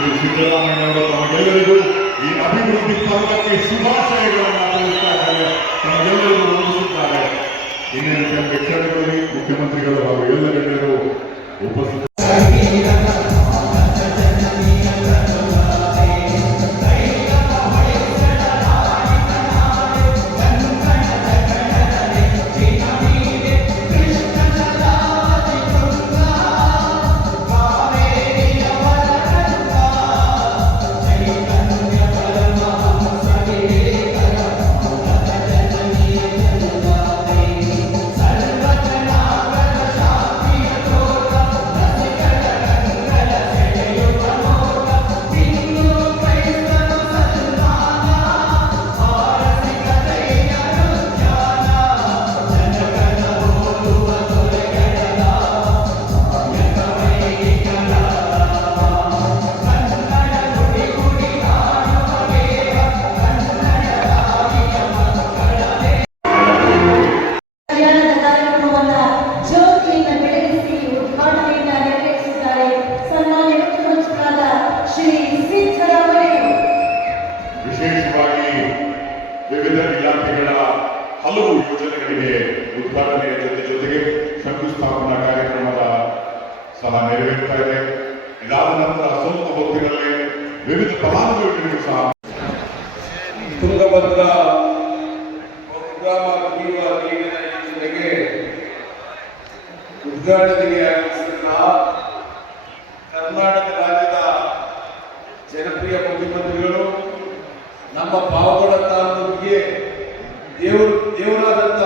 ಶ್ರೀ ಸಿದ್ದರಾಮಯ್ಯನವರು ತಮಗೆಲ್ಲರಿಗೂ ಈ ಅಭಿವೃದ್ಧಿ ಪರ್ವಕ್ಕೆ ಶುಭಾಶಯಗಳನ್ನು ತಿಳಿಸ್ತಾ ಇದ್ದಾರೆ, ತಮಗೆಲ್ಲರಿಗೂ ವಂದಿಸುತ್ತಾರೆ. ಇನ್ನೇನು ಕೆಲವು ಕ್ಷಣಗಳಲ್ಲಿ ಮುಖ್ಯಮಂತ್ರಿಗಳು ಹಾಗೂ ಎಲ್ಲ ಗಣ್ಯರು ಉಪಸ್ಥಿತ ವಿವಿಧ ಇಲಾಖೆಗಳ ಹಲವು ಯೋಜನೆಗಳಿಗೆ ಉದ್ಘಾಟನೆಯ ಜೊತೆಗೆ ಶಂಕುಸ್ಥಾಪನಾ ಕಾರ್ಯಕ್ರಮದ ಸಹ ನೆರವೇರ್ತಾ ಇದೆ. ಇದಾದ ನಂತರ ಸ್ವಲ್ಪ ಹೊತ್ತಿನಲ್ಲಿ ವಿವಿಧ ಫಲಾನುಭವಿಗಳಿಗೂ ಸಹ ತುಂಗಭದ್ರಾ ಬಹುಗ್ರಾಮ ಕುಡಿಯುವ ನೀರಿನ ಯೋಜನೆಗೆ ಉದ್ಘಾಟನೆಗೆ ಆಗಮಿಸಿದ ಕರ್ನಾಟಕ ರಾಜ್ಯದ ಜನಪ್ರಿಯ ಮುಖ್ಯಮಂತ್ರಿಗಳು, ನಮ್ಮ ಪಾವಗಡ ತಾಲೂಕಿಗೆ ದೇವರಾದಂಥ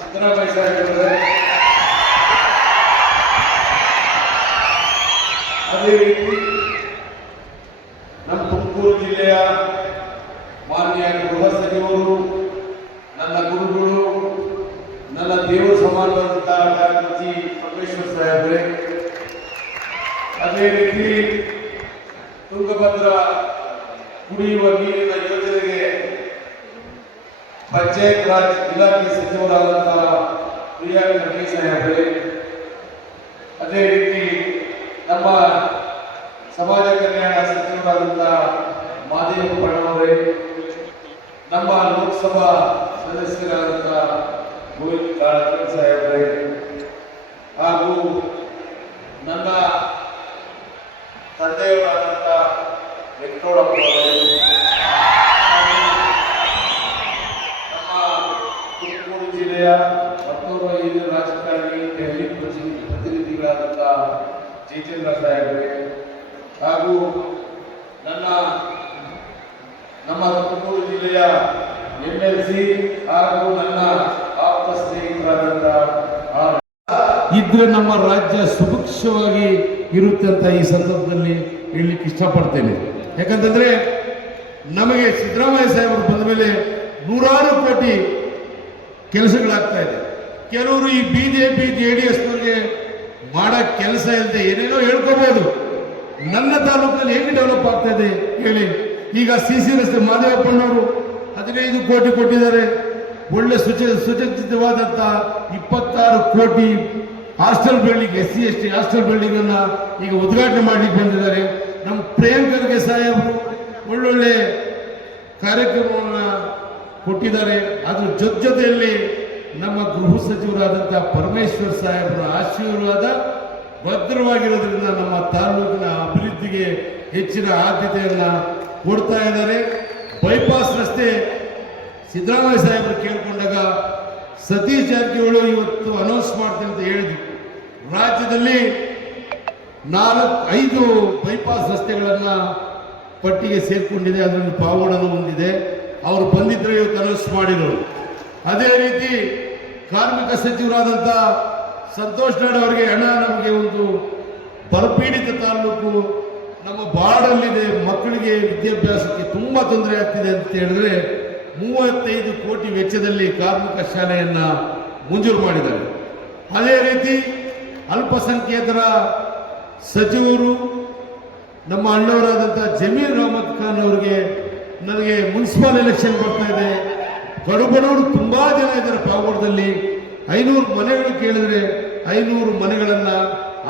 ಸಿದ್ದರಾಮಯ್ಯ ಸಾಹೇಬರು, ಅದೇ ರೀತಿ ನಮ್ಮ ತುಮಕೂರು ಜಿಲ್ಲೆಯ ಮಾನ್ಯ ಗೃಹ ಸಚಿವರು, ನನ್ನ ಗುರುಗಳು, ನನ್ನ ದೇವರು ಸಮಾನವಾದಂತಹ ಡಾಕ್ಟರ್ ಜಿ ಪರಮೇಶ್ವರ್ ಸಾಹೇಬ್ರೆ, ಅದೇ ರೀತಿ ತುಂಗಭದ್ರಾ ಕುಡಿಯುವ ನೀರಿನ ಯೋಜನೆಗೆ ಪಂಚಾಯತ್ ರಾಜ್ ಇಲಾಖೆ ಸಚಿವರಾದಂತಹ ಪ್ರಿಯಾ ಖರ್ಗೆ ಸಾಹೇಬ್ರೆ, ಅದೇ ರೀತಿ ನಮ್ಮ ಸಮಾಜ ಕಲ್ಯಾಣ ಸಚಿವರಾದಂತಹ ಮಾದೇವ ಬಣ್ಣವರೇ, ನಮ್ಮ ಲೋಕಸಭಾ ಸದಸ್ಯರಾದಂತಹ ಗೋವಿಂದ ಕಾರಜೋಳ ಸಾಹೇಬ್ರೆ, ಹಾಗೂ ನನ್ನ ತಂದೆಯವರಾದಂತಹ ವೆಂಕಟೋಡಪ್ಪ ಅವರೇ, ನಮ್ಮ ತುಮಕೂರು ಜಿಲ್ಲೆಯ ಮತ್ತೋರ್ವ ಹಿರಿಯ ರಾಜಕಾರಣಿ ದೆಹಲಿ ಪ್ರತಿನಿಧಿಗಳಾದಂತಹ ಜಿತೇಂದ್ರ ಸಾಹೇಬ್ರೆ, ಹಾಗೂ ನಮ್ಮ ತುಮಕೂರು ಜಿಲ್ಲೆಯ MLC ಹಾಗೂ ನನ್ನ ಆಪ್ತ ಸ್ನೇಹಿತರಾದಂತಹ ಇದ್ರೆ ನಮ್ಮ ರಾಜ್ಯ ಸುಭಿಕ್ಷವಾಗಿ ಇರುತ್ತೆ ಅಂತ ಈ ಸಂದರ್ಭದಲ್ಲಿ ಹೇಳಲಿಕ್ಕೆ ಇಷ್ಟಪಡ್ತೇನೆ. ಯಾಕಂತಂದ್ರೆ ನಮಗೆ ಸಿದ್ದರಾಮಯ್ಯ ಸಾಹೇಬರು ಬಂದ ಮೇಲೆ ನೂರಾರು ಕೋಟಿ ಕೆಲಸಗಳಾಗ್ತಾ ಇದೆ. ಕೆಲವರು ಈ BJP JDSನವರಿಗೆ ಮಾಡೋ ಕೆಲಸ ಇಲ್ಲದೆ ಏನೇನೋ ಹೇಳ್ಕೋಬಹುದು. ನನ್ನ ತಾಲೂಕಲ್ಲಿ ಹೇಗೆ ಡೆವಲಪ್ ಆಗ್ತಾ ಇದೆ ಹೇಳಿ. ಈಗ CC ರಸ್ತೆ ಮಾದೇವಪ್ಪನವರು 15 ಕೋಟಿ ಕೊಟ್ಟಿದ್ದಾರೆ. ಒಳ್ಳೆ ಸುಸಜ್ಜಿತವಾದಂಥ 26 ಕೋಟಿ hostel building, SC ST hostel building ಅನ್ನ ಈಗ ಉದ್ಘಾಟನೆ ಮಾಡಲಿಕ್ಕೆ ಬಂದಿದ್ದಾರೆ. ನಮ್ಮ ಪ್ರಿಯಾಂಕ್ ಖರ್ಗೆ ಸಾಹೇಬರು ಒಳ್ಳೊಳ್ಳೆ ಕಾರ್ಯಕ್ರಮವನ್ನು ಕೊಟ್ಟಿದ್ದಾರೆ. ಅದ್ರ ಜೊತೆಯಲ್ಲಿ ನಮ್ಮ ಗೃಹ ಸಚಿವರಾದಂತಹ ಪರಮೇಶ್ವರ್ ಸಾಹೇಬರ ಆಶೀರ್ವಾದ ಭದ್ರವಾಗಿರೋದ್ರಿಂದ ನಮ್ಮ ತಾಲೂಕಿನ ಅಭಿವೃದ್ಧಿಗೆ ಹೆಚ್ಚಿನ ಆದ್ಯತೆಯನ್ನ ಕೊಡ್ತಾ ಇದ್ದಾರೆ. ಬೈಪಾಸ್ ರಸ್ತೆ ಸಿದ್ದರಾಮಯ್ಯ ಸಾಹೇಬರು ಕೇಳಿಕೊಂಡಾಗ ಸತೀಶ್ ಜಾರಕಿಹೊಳಿ ಇವತ್ತು ಅನೌನ್ಸ್ ಮಾಡ್ತೀನಿ ಅಂತ ಹೇಳಿದ್ರು. ರಾಜ್ಯದಲ್ಲಿ 4-5 ಬೈಪಾಸ್ ರಸ್ತೆಗಳನ್ನ ಪಟ್ಟಿಗೆ ಸೇರ್ಕೊಂಡಿದೆ. ಅದರಲ್ಲಿ ಪಾವಗಡನೂ ಹೊಂದಿದೆ. ಅವರು ಬಂದಿದ್ರೆ ಇವತ್ತು ಅನೌನ್ಸ್ ಮಾಡಿದರು. ಅದೇ ರೀತಿ ಕಾರ್ಮಿಕ ಸಚಿವರಾದಂಥ ಸಂತೋಷ್ ನಾಡ್ ಅವರಿಗೆ ಹಣ ನಮಗೆ ಒಂದು ಬರಪೀಡಿತ ತಾಲೂಕು ನಮ್ಮ ಬಾರ್ಡಲ್ಲಿದೆ, ಮಕ್ಕಳಿಗೆ ವಿದ್ಯಾಭ್ಯಾಸಕ್ಕೆ ತುಂಬಾ ತೊಂದರೆ ಆಗ್ತಿದೆ ಅಂತ ಹೇಳಿದ್ರೆ 35 ಕೋಟಿ ವೆಚ್ಚದಲ್ಲಿ ಕಾರ್ಮಿಕ ಶಾಲೆಯನ್ನ ಮಂಜೂರು ಮಾಡಿದ್ದಾರೆ. ಅದೇ ರೀತಿ ಅಲ್ಪಸಂಖ್ಯಾತರ ಸಚಿವರು ನಮ್ಮ ಅಣ್ಣವರಾದಂಥ ಜಮೀರ್ ಅಹಮದ್ ಖಾನ್ ಅವರಿಗೆ ನನಗೆ ಮುನ್ಸಿಪಲ್ ಎಲೆಕ್ಷನ್ ಬರ್ತಾ ಇದೆ, ಕಡುಬಡವರು ತುಂಬಾ ಜನ ಇದ್ದಾರೆ ಪಾವಗಡದಲ್ಲಿ, 500 ಮನೆಗಳು ಕೇಳಿದ್ರೆ 500 ಮನೆಗಳನ್ನ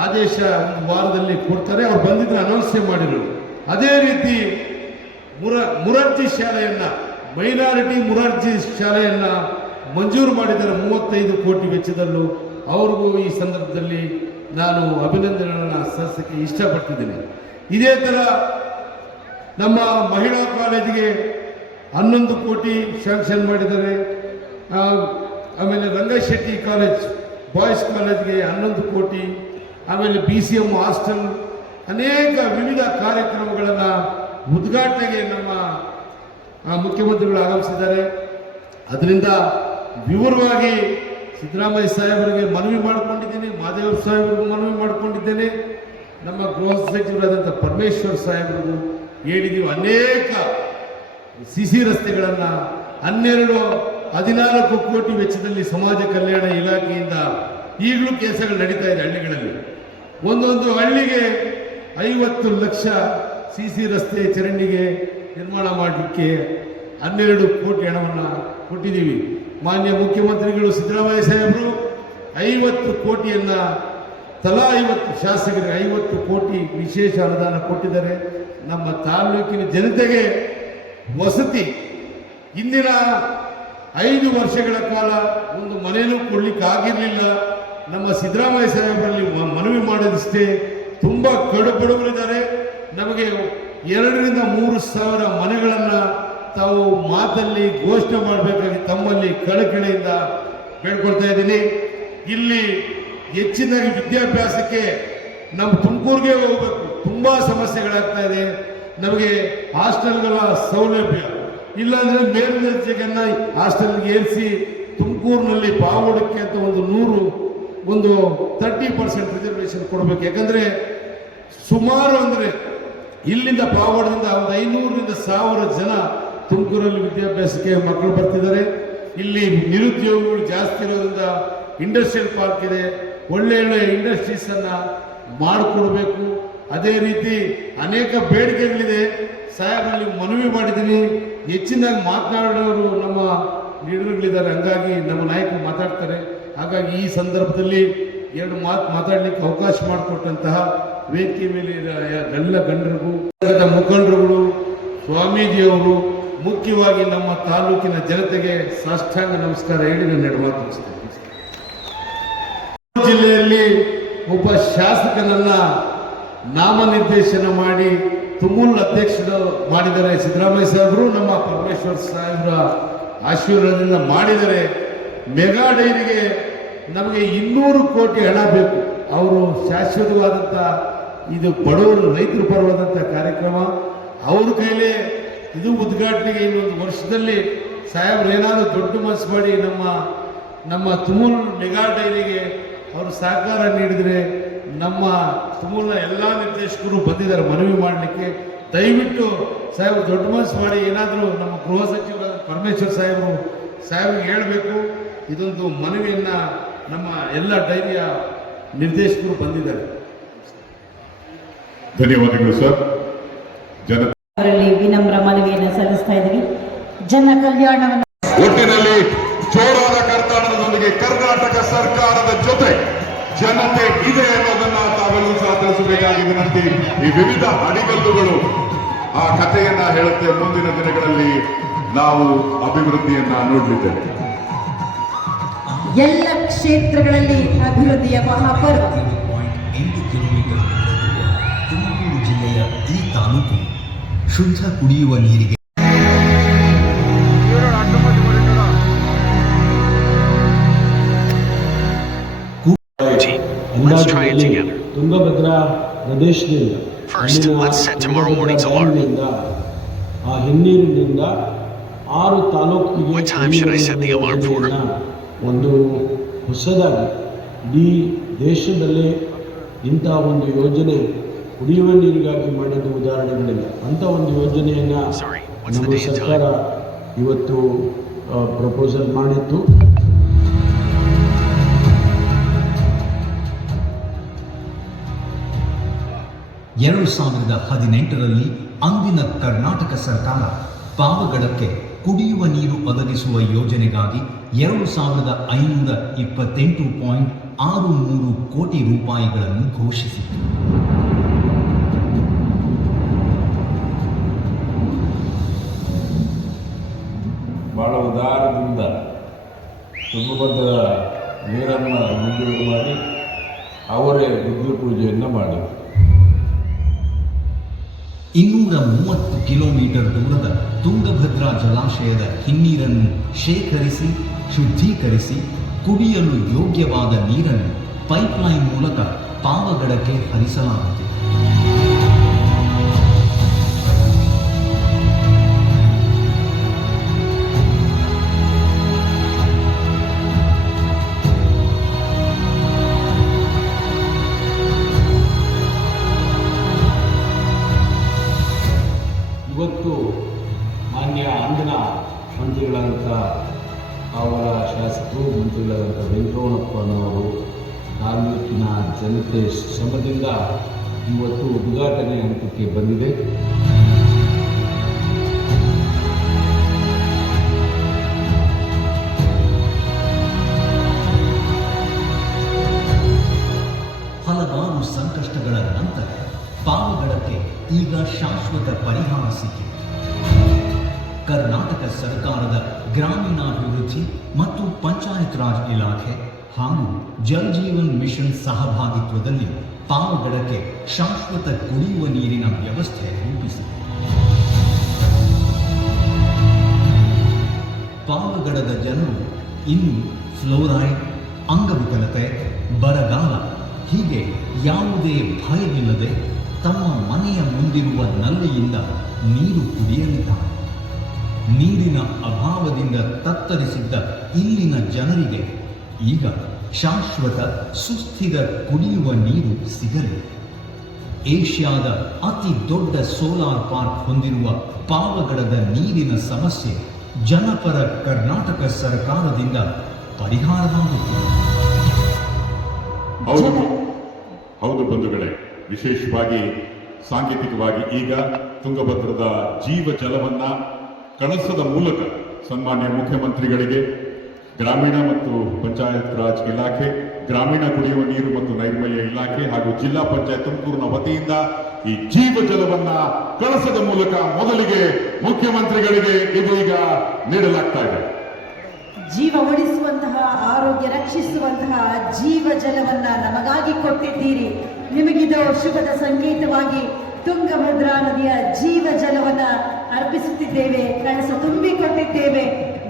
ಆದೇಶ ಒಂದು ವಾರದಲ್ಲಿ ಕೊಡ್ತಾರೆ. ಅವ್ರು ಬಂದಿದ್ರೆ ಅನೌನ್ಸೇ ಮಾಡಿದ್ರು. ಅದೇ ರೀತಿ ಮುರಾರ್ಜಿ ಶಾಲೆಯನ್ನು ಮೈನಾರಿಟಿ ಮುರಾರ್ಜಿ ಶಾಲೆಯನ್ನು ಮಂಜೂರು ಮಾಡಿದ್ದಾರೆ 35 ಕೋಟಿ ವೆಚ್ಚದಲ್ಲೂ. ಅವ್ರಿಗೂ ಈ ಸಂದರ್ಭದಲ್ಲಿ ನಾನು ಅಭಿನಂದನೆಗಳನ್ನು ಸಲ್ಲಿಸಕ್ಕೆ ಇಷ್ಟಪಡ್ತಿದ್ದೀನಿ. ಇದೇ ಥರ ನಮ್ಮ ಮಹಿಳಾ ಕಾಲೇಜಿಗೆ 11 ಕೋಟಿ ಸ್ಯಾಂಕ್ಷನ್ ಮಾಡಿದ್ದಾರೆ. ಆಮೇಲೆ ರಂಗಶೆಟ್ಟಿ ಕಾಲೇಜ್ ಬಾಯ್ಸ್ ಕಾಲೇಜ್ಗೆ 11 ಕೋಟಿ, ಆಮೇಲೆ BCM ಹಾಸ್ಟೆಲ್, ಅನೇಕ ವಿವಿಧ ಕಾರ್ಯಕ್ರಮಗಳನ್ನು ಉದ್ಘಾಟನೆಗೆ ನಮ್ಮ ಮುಖ್ಯಮಂತ್ರಿಗಳು ಆಗಮಿಸಿದ್ದಾರೆ. ಅದರಿಂದ ವಿವರವಾಗಿ ಸಿದ್ದರಾಮಯ್ಯ ಸಾಹೇಬರಿಗೆ ಮನವಿ ಮಾಡಿಕೊಂಡಿದ್ದೇನೆ, ಮಹದೇವ ಸಾಹೇಬರಿಗೂ ಮನವಿ ಮಾಡಿಕೊಂಡಿದ್ದೇನೆ, ನಮ್ಮ ಗೃಹ ಸಚಿವರಾದಂಥ ಪರಮೇಶ್ವರ್ ಸಾಹೇಬರಿಗೂ ಹೇಳಿದ್ದೀವಿ. ಅನೇಕ CC ರಸ್ತೆಗಳನ್ನು 14 ಕೋಟಿ ವೆಚ್ಚದಲ್ಲಿ ಸಮಾಜ ಕಲ್ಯಾಣ ಇಲಾಖೆಯಿಂದ ಈಗಲೂ ಕೆಲಸಗಳು ನಡೀತಾ ಇದೆ. ಹಳ್ಳಿಗಳಲ್ಲಿ ಒಂದೊಂದು ಹಳ್ಳಿಗೆ 50 ಲಕ್ಷ CC ರಸ್ತೆ ಚರಂಡಿಗೆ ನಿರ್ಮಾಣ ಮಾಡಲಿಕ್ಕೆ 12 ಕೋಟಿ ಹಣವನ್ನು ಕೊಟ್ಟಿದ್ದೀವಿ. ಮಾನ್ಯ ಮುಖ್ಯಮಂತ್ರಿಗಳು ಸಿದ್ದರಾಮಯ್ಯ ಸಾಹೇಬರು 50 ಕೋಟಿಯನ್ನು ತಲಾ 50 ಶಾಸಕರಿಗೆ 50 ಕೋಟಿ ವಿಶೇಷ ಅನುದಾನ ಕೊಟ್ಟಿದ್ದಾರೆ. ನಮ್ಮ ತಾಲೂಕಿನ ಜನತೆಗೆ ವಸತಿ ಇಂದಿನ 5 ವರ್ಷಗಳ ಕಾಲ ಒಂದು ಮನೆಯೂ ಕೊಡ್ಲಿಕ್ಕೆ ಆಗಿರಲಿಲ್ಲ. ನಮ್ಮ ಸಿದ್ದರಾಮಯ್ಯ ಸಾಹೇಬರಲ್ಲಿ ಮನವಿ ಮಾಡೋದಿಷ್ಟೇ, ತುಂಬ ಕಡುಬಡವರಿದ್ದಾರೆ. ನಮಗೆ 2 ರಿಂದ 3 ಸಾವಿರ ಮನೆಗಳನ್ನು ತಾವು ಮಾತಲ್ಲಿ ಘೋಷಣೆ ಮಾಡಬೇಕಾಗಿ ತಮ್ಮಲ್ಲಿ ಕಳಕಳಿಯಿಂದ ಬೇಡ್ಕೊಳ್ತಾ ಇದ್ದೀನಿ. ಇಲ್ಲಿ ಹೆಚ್ಚಿನಾಗಿ ವಿದ್ಯಾಭ್ಯಾಸಕ್ಕೆ ನಮ್ಮ ತುಮಕೂರಿಗೆ ಹೋಗಬೇಕು, ತುಂಬ ಸಮಸ್ಯೆಗಳಾಗ್ತಾ ಇದೆ. ನಮಗೆ ಹಾಸ್ಟೆಲ್ಗಳ ಸೌಲಭ್ಯ ಇಲ್ಲಾಂದರೆ ಮೇಲ್ದರ್ಜೆಗನ್ನ ಹಾಸ್ಟೆಲ್ಗೆ ಏರಿಸಿ ತುಮಕೂರಿನಲ್ಲಿ ಪಾವಗಡಕ್ಕೆ ಅಂತ ಒಂದು 30% ರಿಸರ್ವೇಷನ್ ಕೊಡಬೇಕು. ಯಾಕಂದರೆ ಸುಮಾರು ಅಂದರೆ ಇಲ್ಲಿಂದ ಪಾವಗಡದಿಂದ ಒಂದು 500 ರಿಂದ 1000 ಜನ ತುಮಕೂರಲ್ಲಿ ವಿದ್ಯಾಭ್ಯಾಸಕ್ಕೆ ಮಕ್ಕಳು ಬರ್ತಿದ್ದಾರೆ. ಇಲ್ಲಿ ನಿರುದ್ಯೋಗಿಗಳು ಜಾಸ್ತಿ ಇರೋದ್ರಿಂದ ಇಂಡಸ್ಟ್ರಿಯಲ್ ಪಾರ್ಕ್ ಇದೆ, ಒಳ್ಳೆ ಇಂಡಸ್ಟ್ರೀಸನ್ನು ಮಾಡಿಕೊಡ್ಬೇಕು. ಅದೇ ರೀತಿ ಅನೇಕ ಬೇಡಿಕೆಗಳಿದೆ. ಸಾಹೇಬರಲ್ಲಿ ಮನವಿ ಮಾಡಿದ್ದೀನಿ, ಹೆಚ್ಚಿನಾಗಿ ಮಾತನಾಡೋರು ನಮ್ಮ ಲೀಡರ್ಗಳಿದ್ದಾರೆ, ಹಂಗಾಗಿ ನಮ್ಮ ನಾಯಕರು ಮಾತಾಡ್ತಾರೆ. ಹಾಗಾಗಿ ಈ ಸಂದರ್ಭದಲ್ಲಿ 2 ಮಾತು ಮಾತಾಡಲಿಕ್ಕೆ ಅವಕಾಶ ಮಾಡಿಕೊಟ್ಟಂತಹ ವೇದಿಕೆ ಮೇಲೆ ಎಲ್ಲ ಗಣ್ಯರಿಗೂ, ಮುಖಂಡರುಗಳು, ಸ್ವಾಮೀಜಿಯವರು, ಮುಖ್ಯವಾಗಿ ನಮ್ಮ ತಾಲೂಕಿನ ಜನತೆಗೆ ಸಾಷ್ಟಾಂಗ ನಮಸ್ಕಾರ ಹೇಳಿ ನಾನು 2 ಮಾತು ಮುಗಿಸ್ತೇನೆ. ಜಿಲ್ಲೆಯಲ್ಲಿ ಒಬ್ಬ ಶಾಸಕನನ್ನ ನಾಮನಿರ್ದೇಶನ ಮಾಡಿ ತುಮೂಲ್ ಅಧ್ಯಕ್ಷರು ಮಾಡಿದ್ದಾರೆ ಸಿದ್ದರಾಮಯ್ಯ ಸಾಹೇಬರು. ನಮ್ಮ ಪರಮೇಶ್ವರ್ ಸಾಹೇಬರ ಆಶೀರ್ವಾದದಿಂದ ಮಾಡಿದರೆ ಮೆಗಾ ಡೈರಿಗೆ ನಮಗೆ 200 ಕೋಟಿ ಹಣ ಬೇಕು. ಅವರು ಶಾಶ್ವತವಾದಂಥ ಇದು ಬಡವರು ರೈತರ ಪರವಾದಂಥ ಕಾರ್ಯಕ್ರಮ ಅವ್ರ ಕೈಲೇ ಇದು ಉದ್ಘಾಟನೆಗೆ ಇನ್ನೊಂದು ವರ್ಷದಲ್ಲಿ ಸಾಹೇಬ್ರು ಏನಾದರೂ ದೊಡ್ಡ ಮನಸ್ಸು ಮಾಡಿ ನಮ್ಮ ತುಮೂಲ್ ಮೆಗಾ ಡೈರಿಗೆ ಅವರು ಸಹಕಾರ ನೀಡಿದರೆ, ನಮ್ಮ ತುಮೂಲ್ನ ಎಲ್ಲ ನಿರ್ದೇಶಕರು ಬಂದಿದ್ದಾರೆ ಮನವಿ ಮಾಡಲಿಕ್ಕೆ. ದಯವಿಟ್ಟು ಸಾಹೇಬರು ದೊಡ್ಡ ಮನಸ್ಸು ಮಾಡಿ ಏನಾದರೂ ನಮ್ಮ ಗೃಹ ಸಚಿವರಾದ ಪರಮೇಶ್ವರ್ ಸಾಹೇಬ್ರಿಗೆ ಹೇಳಬೇಕು. ಇದೊಂದು ಮನವಿಯನ್ನು ನಮ್ಮ ಎಲ್ಲ ಡೈರಿಯ ನಿರ್ದೇಶಕರು ಬಂದಿದ್ದಾರೆ. ಧನ್ಯವಾದಗಳು ಸರ್. ಅವರಲ್ಲಿ ವಿನಮ್ರ ಮನವಿಯನ್ನು ಸಲ್ಲಿಸ್ತಾ ಇದ್ದೀವಿ. ಜನ ಕಲ್ಯಾಣವನ್ನು ಒಟ್ಟಿನಲ್ಲಿ ಜೋರಾದ ಕರ್ನಾಟಕದೊಂದಿಗೆ ಕರ್ನಾಟಕ ಸರ್ಕಾರದ ಜೊತೆ ಜನತೆ ಇದೆ ಅನ್ನೋದನ್ನ ತಾವೆಲ್ಲರೂ ಸಹ ತಿಳಿಸಬೇಕಾಗಿ ವಿನಂತಿ. ಈ ವಿವಿಧ ಅಡಿಗಲ್ಲುಗಳು ಆ ಕಥೆಯನ್ನ ಹೇಳುತ್ತೆ. ಮುಂದಿನ ದಿನಗಳಲ್ಲಿ ನಾವು ಅಭಿವೃದ್ಧಿಯನ್ನ ನೋಡಲಿದ್ದೇವೆ. ಎಲ್ಲ ಕ್ಷೇತ್ರಗಳಲ್ಲಿ ಅಭಿವೃದ್ಧಿಯ ಮಹಾಪರ್ವ. 8 ಕಿಲೋಮೀಟರ್ ತುಮಕೂರು ಜಿಲ್ಲೆಯ ಈ ತಾಲೂಕು ಶುದ್ಧ ಕುಡಿಯುವ ನೀರಿಗೆ ತುಂಗಭದ್ರಾ ಪ್ರದೇಶದಿಂದ ಆ ಹಿನ್ನೀರಿನಿಂದ 6 ತಾಲೂಕಿಗೆ ಒಂದು ಹೊಸದಾಗಿ ಇಡೀ ದೇಶದಲ್ಲೇ ಇಂಥ ಒಂದು ಯೋಜನೆ ಕುಡಿಯುವ ನೀರಿಗಾಗಿ ಮಾಡಿದ ಉದಾಹರಣೆಗಳಿಲ್ಲ. ಅಂಥ ಒಂದು ಯೋಜನೆಯನ್ನು ನಮ್ಮ ಸರ್ಕಾರ ಇವತ್ತು ಪ್ರಪೋಸಲ್ ಮಾಡಿತ್ತು. ಎರಡು 2018ರಲ್ಲಿ ಅಂದಿನ ಕರ್ನಾಟಕ ಸರ್ಕಾರ ಪಾವಗಡಕ್ಕೆ ಕುಡಿಯುವ ನೀರು ಒದಗಿಸುವ ಯೋಜನೆಗಾಗಿ 2528.63 ಕೋಟಿ ರೂಪಾಯಿಗಳನ್ನು ಘೋಷಿಸಿತು. ಆಧಾರದಿಂದ ತುಂಗಭದ್ರಾ ನೀರನ್ನು ಮಂಜೂರು ಮಾಡಿ ಅವರೇ ರುದ್ರ ಪೂಜೆಯನ್ನು ಮಾಡಿದರು. 230 ಕಿಲೋಮೀಟರ್ ದೂರದ ತುಂಗಭದ್ರಾ ಜಲಾಶಯದ ಹಿನ್ನೀರನ್ನು ಶೇಖರಿಸಿ ಶುದ್ಧೀಕರಿಸಿ ಕುಡಿಯಲು ಯೋಗ್ಯವಾದ ನೀರನ್ನು ಪೈಪ್ಲೈನ್ ಮೂಲಕ ಪಾವಗಡಕ್ಕೆ ಹರಿಸಲಾಗುತ್ತಿದೆ. ಇವತ್ತು ಮಾನ್ಯ ಅಂದಿನ ಮಂತ್ರಿಗಳಾದಂಥ ಅವರ ಶಾಸಕರು ಮಂತ್ರಿಗಳಾದಂಥ ವೆಂಕಟರಮಣಪ್ಪನವರು ತಾಲೂಕಿನ ಜನತೆ ಶ್ರಮದಿಂದ ಇವತ್ತು ಉದ್ಘಾಟನೆ ಹಂತಕ್ಕೆ ಬಂದಿದೆ. ಹಲವಾರು ಸಂಕಷ್ಟಗಳ ನಂತರ ಪಾವಗಡಕ್ಕೆ ಈಗ ಶಾಶ್ವತ ಪರಿಹಾರ ಸಿಕ್ಕಿದೆ. ಕರ್ನಾಟಕ ಸರ್ಕಾರದ ಗ್ರಾಮೀಣಾಭಿವೃದ್ಧಿ ಮತ್ತು ಪಂಚಾಯತ್ ರಾಜ್ ಇಲಾಖೆ ಹಾಗೂ ಜಲ್ ಜೀವನ್ ಮಿಷನ್ ಸಹಭಾಗಿತ್ವದಲ್ಲಿ ಪಾವಗಡಕ್ಕೆ ಶಾಶ್ವತ ಕುಡಿಯುವ ನೀರಿನ ವ್ಯವಸ್ಥೆ ರೂಪಿಸಿದೆ. ಪಾವಗಡದ ಜನರು ಇನ್ನು ಫ್ಲೋರೈಡ್, ಅಂಗವಿಕಲತೆ, ಬರಗಾಲ ಹೀಗೆ ಯಾವುದೇ ಭಯವಿಲ್ಲದೆ ತಮ್ಮ ಮನೆಯ ಮುಂದಿರುವ ನಲ್ಲಿಯಿಂದ ನೀರು ಕುಡಿಯಲಿದ್ದಾರೆ. ನೀರಿನ ಅಭಾವದಿಂದ ತತ್ತರಿಸಿದ್ದ ಇಲ್ಲಿನ ಜನರಿಗೆ ಈಗ ಶಾಶ್ವತ ಸುಸ್ಥಿರ ಕುಡಿಯುವ ನೀರು ಸಿಗಲಿದೆ. ಏಷ್ಯಾದ ಅತಿ ದೊಡ್ಡ ಸೋಲಾರ್ ಪಾರ್ಕ್ ಹೊಂದಿರುವ ಪಾವಗಡದ ನೀರಿನ ಸಮಸ್ಯೆ ಜನಪರ ಕರ್ನಾಟಕ ಸರ್ಕಾರದಿಂದ ಪರಿಹಾರವಾಗುತ್ತಿದೆ. ಹೌದು ಬಂಧುಗಳೇ, ವಿಶೇಷವಾಗಿ ಸಾಂಕೇತಿಕವಾಗಿ ಈಗ ತುಂಗಭದ್ರದ ಜೀವ ಜಲವನ್ನ ಕಳಸದ ಮೂಲಕ ಸನ್ಮಾನ್ಯ ಮುಖ್ಯಮಂತ್ರಿಗಳಿಗೆ ಗ್ರಾಮೀಣ ಮತ್ತು ಪಂಚಾಯತ್ ರಾಜ್ ಇಲಾಖೆ, ಗ್ರಾಮೀಣ ಕುಡಿಯುವ ನೀರು ಮತ್ತು ನೈರ್ಮಲ್ಯ ಇಲಾಖೆ ಹಾಗೂ ಜಿಲ್ಲಾ ಪಂಚಾಯತ್ ತುಮಕೂರಿನ ವತಿಯಿಂದ ಈ ಜೀವ ಜಲವನ್ನ ಕಳಸದ ಮೂಲಕ ಮೊದಲಿಗೆ ಮುಖ್ಯಮಂತ್ರಿಗಳಿಗೆ ಇದೀಗ ನೀಡಲಾಗ್ತಾ ಇದೆ. ಜೀವ ಉಳಿಸುವಂತಹ, ಆರೋಗ್ಯ ರಕ್ಷಿಸುವಂತಹ ಜೀವ ಜಲವನ್ನ ನಮಗಾಗಿ ಕೊಟ್ಟಿದ್ದೀರಿ. ನಿಮಗಿದು ಶುಭದ ಸಂಕೇತವಾಗಿ ತುಂಗಭದ್ರಾ ನದಿಯ ಜೀವ ಜಲವನ್ನ ಅರ್ಪಿಸುತ್ತಿದ್ದೇವೆ. ಕಳಸ ತುಂಬಿಕೊಟ್ಟಿದ್ದೇವೆ.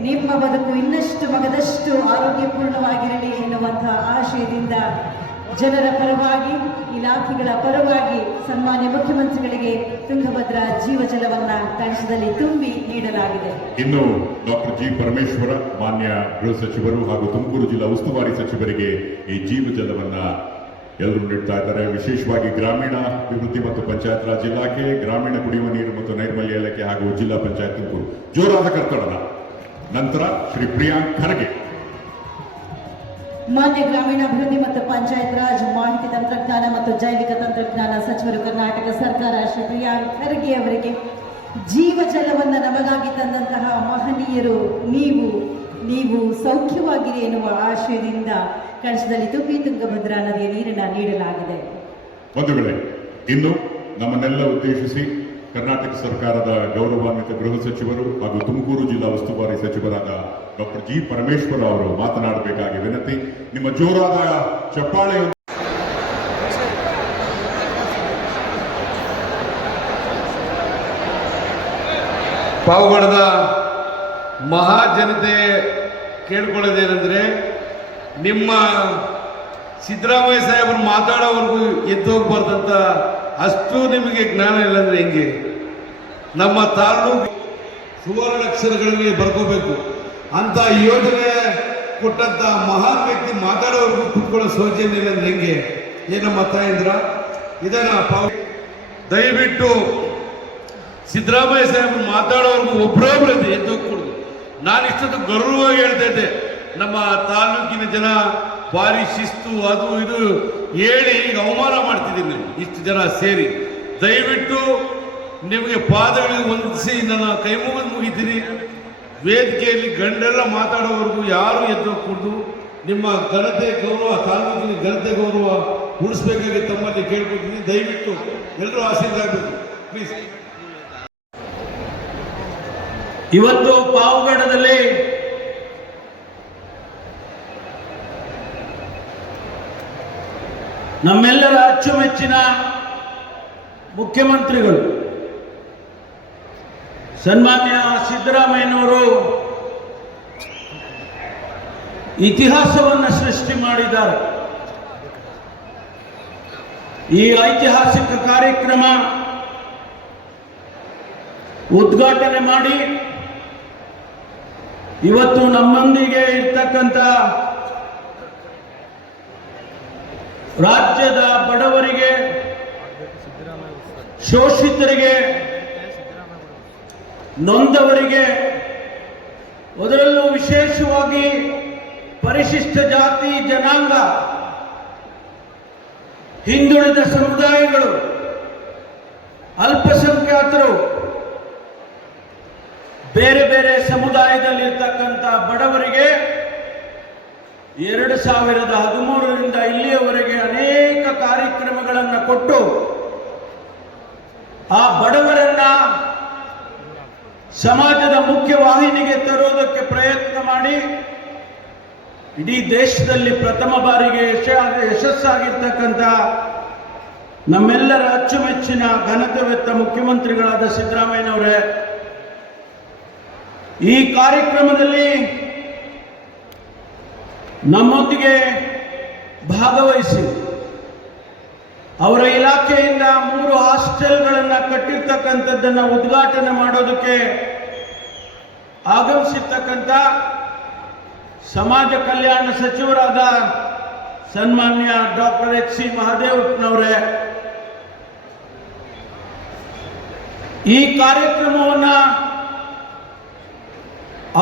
ನಿಮ್ಮ ಬದುಕು ಇನ್ನಷ್ಟು ಮಗದಷ್ಟು ಆರೋಗ್ಯಪೂರ್ಣವಾಗಿರಲಿ ಎನ್ನುವಂತಹ ಆಶಯದಿಂದ ಜನರ ಪರವಾಗಿ, ಇಲಾಖೆಗಳ ಪರವಾಗಿ ಸನ್ಮಾನ್ಯ ಮುಖ್ಯಮಂತ್ರಿಗಳಿಗೆ ತುಂಗಭದ್ರಾ ಜೀವ ಜಲವನ್ನ ಕಳಸದಲ್ಲಿ ತುಂಬಿ ನೀಡಲಾಗಿದೆ. ಇನ್ನು ಡಾಕ್ಟರ್ ಜಿ ಪರಮೇಶ್ವರ ಮಾನ್ಯ ಗೃಹ ಸಚಿವರು ಹಾಗೂ ತುಮಕೂರು ಜಿಲ್ಲಾ ಉಸ್ತುವಾರಿ ಸಚಿವರಿಗೆ ಈ ಜೀವ ಜಲವನ್ನ ಎಲ್ಲರೂ ನೀಡ್ತಾ ಇದ್ದಾರೆ. ವಿಶೇಷವಾಗಿ ಗ್ರಾಮೀಣ ಅಭಿವೃದ್ಧಿ ಮತ್ತು ಪಂಚಾಯತ್ ರಾಜ್ ಇಲಾಖೆ, ಗ್ರಾಮೀಣ ಕುಡಿಯುವ ನೀರು ಮತ್ತು ನೈರ್ಮಲ್ಯ ಇಲಾಖೆ ಹಾಗೂ ಜಿಲ್ಲಾ ಪಂಚಾಯತ್ ತುಮಕೂರು ಜೋರಾದ ಕರ್ತಡನ. ನಂತರ ಶ್ರೀ ಪ್ರಿಯಾಂಕ್ ಖರ್ಗೆ. ಮಾನ್ಯ ಗ್ರಾಮೀಣಾಭಿವೃದ್ಧಿ ಮತ್ತು ಪಂಚಾಯತ್ ರಾಜ್, ಮಾಹಿತಿ ತಂತ್ರಜ್ಞಾನ ಮತ್ತು ಜೈವಿಕ ತಂತ್ರಜ್ಞಾನ ಸಚಿವರು ಕರ್ನಾಟಕ ಸರ್ಕಾರ ಶ್ರೀ ಪ್ರಿಯಾಂಕ್ ಖರ್ಗೆ ಅವರಿಗೆ ಜೀವ ಜಲವನ್ನು ನಮಗಾಗಿ ತಂದಂತಹ ಮಹನೀಯರು ನೀವು ಸೌಖ್ಯವಾಗಿರಿ ಎನ್ನುವ ಆಶಯದಿಂದ ಕಳಸದಲ್ಲಿ ತುಂಬಿ ತುಂಗಭದ್ರಾ ನದಿಯ ನೀರನ್ನು ನೀಡಲಾಗಿದೆ. ಬಂಧುಗಳೇ, ಇನ್ನು ನಮ್ಮನ್ನೆಲ್ಲ ಉದ್ದೇಶಿಸಿ ಕರ್ನಾಟಕ ಸರ್ಕಾರದ ಗೌರವಾನ್ವಿತ ಗೃಹ ಸಚಿವರು ಹಾಗೂ ತುಮಕೂರು ಜಿಲ್ಲಾ ಉಸ್ತುವಾರಿ ಸಚಿವರಾದ ಡಾಕ್ಟರ್ ಜಿ ಪರಮೇಶ್ವರ ಅವರು ಮಾತನಾಡಬೇಕಾಗಿ ವಿನಂತಿ. ನಿಮ್ಮ ಜೋರಾದ ಚಪ್ಪಾಳೆ. ಪಾವಗಡದ ಮಹಾಜನತೆ ಕೇಳ್ಕೊಳ್ಳೋದೇನೆಂದರೆ, ನಿಮ್ಮ ಸಿದ್ದರಾಮಯ್ಯ ಸಾಹೇಬರು ಮಾತಾಡೋವರೆಗೂ ಎದ್ದೋಗ್ಬಾರ್ದಂತ ಅಷ್ಟು ನಿಮಗೆ ಜ್ಞಾನ ಇಲ್ಲಂದ್ರೆ ಹೆಂಗೆ? ನಮ್ಮ ತಾಲೂಕು ಸುವರ್ಣಾಕ್ಷರಗಳಲ್ಲಿ ಬರ್ಕೋಬೇಕು ಅಂತ ಯೋಜನೆ ಕೊಟ್ಟಂತ ಮಹಾನ್ ವ್ಯಕ್ತಿ ಮಾತಾಡೋವರೆಗೂ ಕೂತ್ಕೊಳ್ಳೋ ಸೌಜನ್ಯ ಇಲ್ಲಂದ್ರೆ ಹೆಂಗೆ? ಏನಮ್ಮ ತಾಯಂದ್ರ ಇದನ್ನ ದಯವಿಟ್ಟು ಸಿದ್ದರಾಮಯ್ಯ ಸಾಹೇಬರು ಮಾತಾಡೋವರೆಗೂ ಒಬ್ಬರೊಬ್ಬರು ಎದ್ದೋಗ್ಕೊಡುದು. ನಾನು ಇಷ್ಟೊಂದು ಗೌರವವಾಗಿ ಹೇಳ್ತಾ ಇದ್ದೆ, ನಮ್ಮ ತಾಲೂಕಿನ ಜನ ಭಾರಿ ಶಿಸ್ತು ಅದು ಇದು ಹೇಳಿ ಈಗ ಅವಮಾನ ಮಾಡ್ತಿದ್ದೀನಿ. ಇಷ್ಟು ಜನ ಸೇರಿ ದಯವಿಟ್ಟು ನಿಮಗೆ ಪಾದಗಳಿಗೆ ವಂದಿಸಿ ನನ್ನ ಕೈ ಮುಗಿತೀನಿ. ವೇದಿಕೆಯಲ್ಲಿ ಗಂಡೆಲ್ಲ ಮಾತಾಡೋವರೆಗೂ ಯಾರು ಎದ್ದೋಗ್ಕೂಡ್ದು. ನಿಮ್ಮ ಘನತೆ ಗೌರವ, ತಾಲೂಕಿನ ಘನತೆ ಗೌರವ ಉಳಿಸ್ಬೇಕಾಗಿ ತಮ್ಮಲ್ಲಿ ಕೇಳ್ಕೊತೀನಿ. ದಯವಿಟ್ಟು ಎಲ್ಲರೂ ಆಶೀರ್ವಾದಬೇಕು ಪ್ಲೀಸ್. ಇವತ್ತು ಪಾವಗಡದಲ್ಲಿ ನಮ್ಮೆಲ್ಲರ ಅಚ್ಚುಮೆಚ್ಚಿನ ಮುಖ್ಯಮಂತ್ರಿಗಳು ಸನ್ಮಾನ್ಯ ಸಿದ್ದರಾಮಯ್ಯನವರು ಇತಿಹಾಸವನ್ನು ಸೃಷ್ಟಿ ಮಾಡಿದ್ದಾರೆ. ಈ ಐತಿಹಾಸಿಕ ಕಾರ್ಯಕ್ರಮ ಉದ್ಘಾಟನೆ ಮಾಡಿ ಇವತ್ತು ನಮ್ಮೊಂದಿಗೆ ಇರ್ತಕ್ಕಂಥ ರಾಜ್ಯದ ಬಡವರಿಗೆ, ಶೋಷಿತರಿಗೆ, ನೊಂದವರಿಗೆ, ಅದರಲ್ಲೂ ವಿಶೇಷವಾಗಿ ಪರಿಶಿಷ್ಟ ಜಾತಿ ಜನಾಂಗ, ಹಿಂದುಳಿದ ಸಮುದಾಯಗಳು, ಅಲ್ಪಸಂಖ್ಯಾತರು, ಬೇರೆ ಬೇರೆ ಸಮುದಾಯದಲ್ಲಿರ್ತಕ್ಕಂಥ ಬಡವರಿಗೆ 2013ರಿಂದ ಇಲ್ಲಿಯವರೆಗೆ ಅನೇಕ ಕಾರ್ಯಕ್ರಮಗಳನ್ನು ಕೊಟ್ಟು ಆ ಬಡವರನ್ನ ಸಮಾಜದ ಮುಖ್ಯ ವಾಹಿನಿಗೆ ತರುವುದಕ್ಕೆ ಪ್ರಯತ್ನ ಮಾಡಿ ಇಡೀ ದೇಶದಲ್ಲಿ ಪ್ರಥಮ ಬಾರಿಗೆ ಯಶಸ್ಸಾಗಿರ್ತಕ್ಕಂಥ ನಮ್ಮೆಲ್ಲರ ಅಚ್ಚುಮೆಚ್ಚಿನ ಘನತೆವೆತ್ತ ಮುಖ್ಯಮಂತ್ರಿಗಳಾದ ಸಿದ್ದರಾಮಯ್ಯನವರೇ, ಈ ಕಾರ್ಯಕ್ರಮದಲ್ಲಿ ನಮ್ಮೊಂದಿಗೆ ಭಾಗವಹಿಸಿ ಅವರ ಇಲಾಖೆಯಿಂದ 3 ಹಾಸ್ಟೆಲ್ಗಳನ್ನು ಕಟ್ಟಿರ್ತಕ್ಕಂಥದ್ದನ್ನು ಉದ್ಘಾಟನೆ ಮಾಡೋದಕ್ಕೆ ಆಗಮಿಸಿರ್ತಕ್ಕಂಥ ಸಮಾಜ ಕಲ್ಯಾಣ ಸಚಿವರಾದ ಸನ್ಮಾನ್ಯ ಡಾಕ್ಟರ್ ಎಚ್.ಸಿ. ಮಹದೇವಪ್ಪನವರೇ, ಈ ಕಾರ್ಯಕ್ರಮವನ್ನು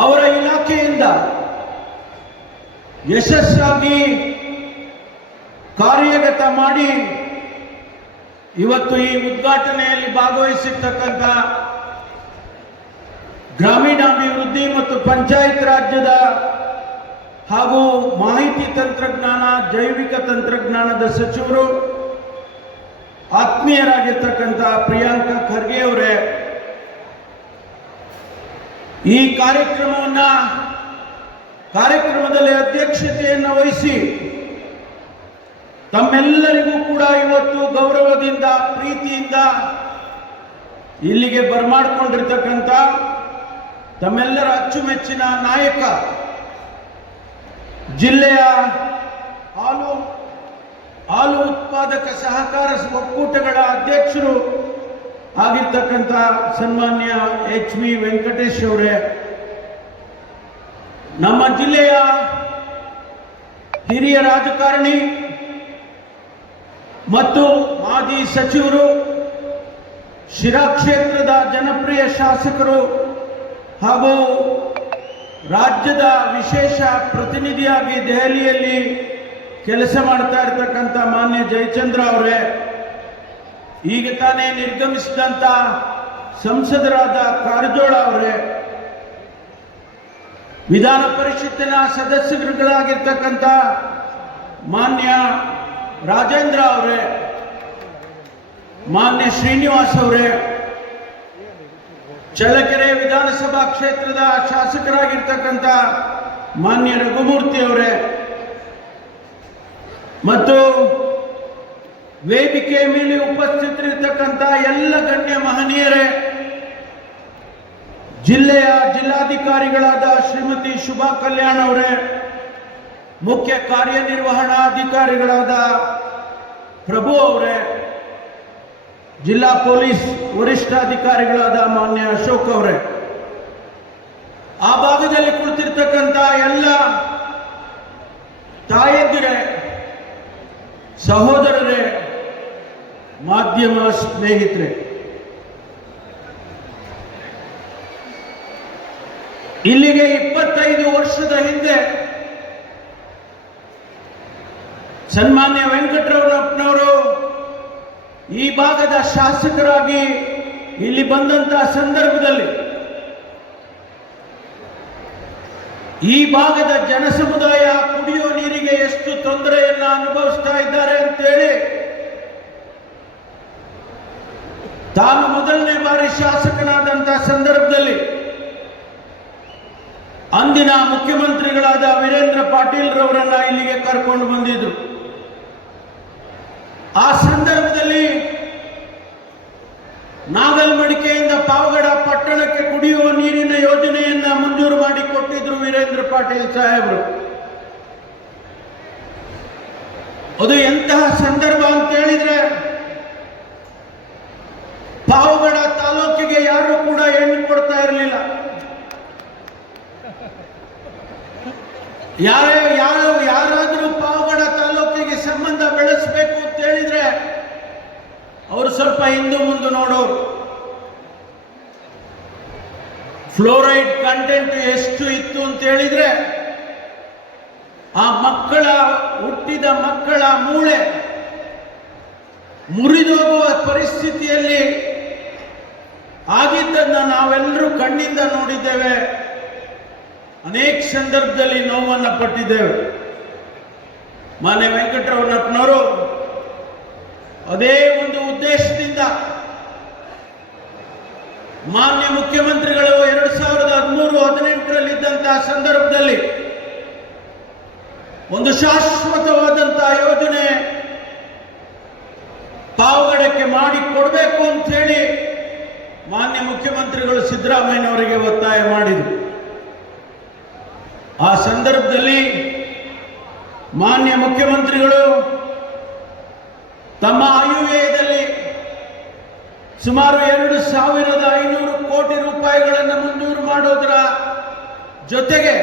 ಅವರ ಇಲಾಖೆಯಿಂದ ಯಶಸ್ಸಾಗಿ ಕಾರ್ಯಗತ ಮಾಡಿ ಇವತ್ತು ಈ ಉದ್ಘಾಟನೆಯಲ್ಲಿ ಭಾಗವಹಿಸಿರ್ತಕ್ಕಂಥ ಗ್ರಾಮೀಣಾಭಿವೃದ್ಧಿ ಮತ್ತು ಪಂಚಾಯತ್ ರಾಜ್ಯದ ಹಾಗೂ ಮಾಹಿತಿ ತಂತ್ರಜ್ಞಾನ, ಜೈವಿಕ ತಂತ್ರಜ್ಞಾನದ ಸಚಿವರು, ಆತ್ಮೀಯರಾಗಿರ್ತಕ್ಕಂಥ ಪ್ರಿಯಾಂಕ ಖರ್ಗೆ ಅವರೇ, ಈ ಕಾರ್ಯಕ್ರಮದಲ್ಲಿ ಅಧ್ಯಕ್ಷತೆಯನ್ನು ವಹಿಸಿ ತಮ್ಮೆಲ್ಲರಿಗೂ ಕೂಡ ಇವತ್ತು ಗೌರವದಿಂದ, ಪ್ರೀತಿಯಿಂದ ಇಲ್ಲಿಗೆ ಬರಮಾಡಿಕೊಂಡಿರ್ತಕ್ಕಂಥ ತಮ್ಮೆಲ್ಲರ ಅಚ್ಚುಮೆಚ್ಚಿನ ನಾಯಕ, ಜಿಲ್ಲೆಯ ಹಾಲು ಉತ್ಪಾದಕ ಸಹಕಾರ ಒಕ್ಕೂಟಗಳ ಅಧ್ಯಕ್ಷರು ಆಗಿರ್ತಕ್ಕಂಥ ಸನ್ಮಾನ್ಯ ಎಚ್.ವಿ. ವೆಂಕಟೇಶ್ ಅವರೇ, ನಮ್ಮ ಜಿಲ್ಲೆಯ ಹಿರಿಯ ರಾಜಕಾರಣಿ ಮತ್ತು ಮಾಜಿ ಸಚಿವರು, ಶಿರಾ ಕ್ಷೇತ್ರದ ಜನಪ್ರಿಯ ಶಾಸಕರು ಹಾಗೂ ರಾಜ್ಯದ ವಿಶೇಷ ಪ್ರತಿನಿಧಿಯಾಗಿ ದೆಹಲಿಯಲ್ಲಿ ಕೆಲಸ ಮಾಡ್ತಾ ಇರತಕ್ಕಂಥ ಮಾನ್ಯ ಜಯಚಂದ್ರ ಅವರೇ, ಈಗ ತಾನೇ ನಿರ್ಗಮಿಸಿದಂಥ ಸಂಸದರಾದ ಕಾರಜೋಳ ಅವರೇ, ವಿಧಾನ ಪರಿಷತ್ತಿನ ಸದಸ್ಯರುಗಳಾಗಿರ್ತಕ್ಕಂಥ ಮಾನ್ಯ ರಾಜೇಂದ್ರ ಅವರೇ, ಮಾನ್ಯ ಶ್ರೀನಿವಾಸ್ ಅವರೇ, ಚಳ್ಳಕೆರೆ ವಿಧಾನಸಭಾ ಕ್ಷೇತ್ರದ ಶಾಸಕರಾಗಿರ್ತಕ್ಕಂಥ ಮಾನ್ಯ ರಘುಮೂರ್ತಿ ಅವರೇ ಮತ್ತು ವೇದಿಕೆಯ ಮೇಲೆ ಉಪಸ್ಥಿತರಿರ್ತಕ್ಕಂಥ ಎಲ್ಲ ಗಣ್ಯ ಮಹನೀಯರೇ, ಜಿಲ್ಲೆಯ ಜಿಲ್ಲಾಧಿಕಾರಿಗಳಾದ ಶ್ರೀಮತಿ ಶುಭಾ ಕಲ್ಯಾಣ್ ಅವರೇ, ಮುಖ್ಯ ಕಾರ್ಯನಿರ್ವಹಣಾಧಿಕಾರಿಗಳಾದ ಪ್ರಭು ಅವರೇ, ಜಿಲ್ಲಾ ಪೊಲೀಸ್ ವರಿಷ್ಠಾಧಿಕಾರಿಗಳಾದ ಮಾನ್ಯ ಅಶೋಕ್ ಅವರೇ, ಆ ಭಾಗದಲ್ಲಿ ಕುಳಿತಿರ್ತಕ್ಕಂಥ ಎಲ್ಲ ತಾಯಂದಿರೇ, ಸಹೋದರರೇ, ಮಾಧ್ಯಮ ಸ್ನೇಹಿತರೆ, ಇಲ್ಲಿಗೆ 25 ವರ್ಷದ ಹಿಂದೆ ಸನ್ಮಾನ್ಯ ವೆಂಕಟರಮಣಪ್ಪನವರು ಈ ಭಾಗದ ಶಾಸಕರಾಗಿ ಇಲ್ಲಿ ಬಂದಂತಹ ಸಂದರ್ಭದಲ್ಲಿ ಈ ಭಾಗದ ಜನಸಮುದಾಯ ಕುಡಿಯುವ ನೀರಿಗೆ ಎಷ್ಟು ತೊಂದರೆಯನ್ನು ಅನುಭವಿಸ್ತಾ ಇದ್ದಾರೆ ಅಂತೇಳಿ ತಾನು ಮೊದಲನೇ ಬಾರಿ ಶಾಸಕನಾದಂತಹ ಸಂದರ್ಭದಲ್ಲಿ ಅಂದಿನ ಮುಖ್ಯಮಂತ್ರಿಗಳಾದ ವೀರೇಂದ್ರ ಪಾಟೀಲ್ ರವರನ್ನ ಇಲ್ಲಿಗೆ ಕರ್ಕೊಂಡು ಬಂದಿದ್ರು. ಆ ಸಂದರ್ಭದಲ್ಲಿ ನಾಗಲ್ಮಡಿಕೆಯಿಂದ ಪಾವಗಡ ಪಟ್ಟಣಕ್ಕೆ ಕುಡಿಯುವ ನೀರಿನ ಯೋಜನೆಯನ್ನ ಮಂಜೂರು ಮಾಡಿಕೊಟ್ಟಿದ್ರು ವೀರೇಂದ್ರ ಪಾಟೀಲ್ ಸಾಹೇಬರು. ಅದು ಎಂತಹ ಸಂದರ್ಭ ಅಂತ ಹೇಳಿದ್ರೆ, ಪಾವಗಡ ತಾಲೂಕಿಗೆ ಯಾರು ಕೂಡ ಹೆಣ್ಣು ಕೊಡ್ತಾ ಇರಲಿಲ್ಲ. ಯಾರಾದರೂ ಪಾವಗಡ ತಾಲೂಕಿಗೆ ಸಂಬಂಧ ಬೆಳೆಸಬೇಕು ಅಂತ ಹೇಳಿದ್ರೆ ಅವರು ಸ್ವಲ್ಪ ಹಿಂದು ಮುಂದೆ ನೋಡೋರು. ಫ್ಲೋರೈಡ್ ಕಂಟೆಂಟ್ ಎಷ್ಟು ಇತ್ತು ಅಂತ ಹೇಳಿದ್ರೆ ಆ ಹುಟ್ಟಿದ ಮಕ್ಕಳ ಮೂಳೆ ಮುರಿದೋಗುವ ಪರಿಸ್ಥಿತಿಯಲ್ಲಿ ಆಗಿದ್ದನ್ನು ನಾವೆಲ್ಲರೂ ಕಣ್ಣಿಂದ ನೋಡಿದ್ದೇವೆ. ಅನೇಕ ಸಂದರ್ಭದಲ್ಲಿ ನೋವನ್ನು ಪಟ್ಟಿದ್ದೇವೆ. ಮಾನ್ಯ ವೆಂಕಟರಮಣಪ್ಪನವರು ಅದೇ ಒಂದು ಉದ್ದೇಶದಿಂದ ಮಾನ್ಯ ಮುಖ್ಯಮಂತ್ರಿಗಳು 2013-18ರಲ್ಲಿದ್ದಂತಹ ಸಂದರ್ಭದಲ್ಲಿ ಒಂದು ಶಾಶ್ವತವಾದಂತಹ ಯೋಜನೆ ಪಾವಗಡಕ್ಕೆ ಮಾಡಿ ಕೊಡಬೇಕು ಅಂತ ಹೇಳಿ ಮಾನ್ಯ ಮುಖ್ಯಮಂತ್ರಿಗಳು ಸಿದ್ದರಾಮಯ್ಯನವರಿಗೆ ಒತ್ತಾಯ ಮಾಡಿದರು. ಆ ಸಂದರ್ಭದಲ್ಲಿ ಮಾನ್ಯ ಮುಖ್ಯಮಂತ್ರಿಗಳು ತಮ್ಮ ಆಯವ್ಯಯದಲ್ಲಿ ಸುಮಾರು 2,500 ಕೋಟಿ ರೂಪಾಯಿಗಳನ್ನು ಮಂಜೂರು ಮಾಡೋದರ ಜೊತೆಗೆ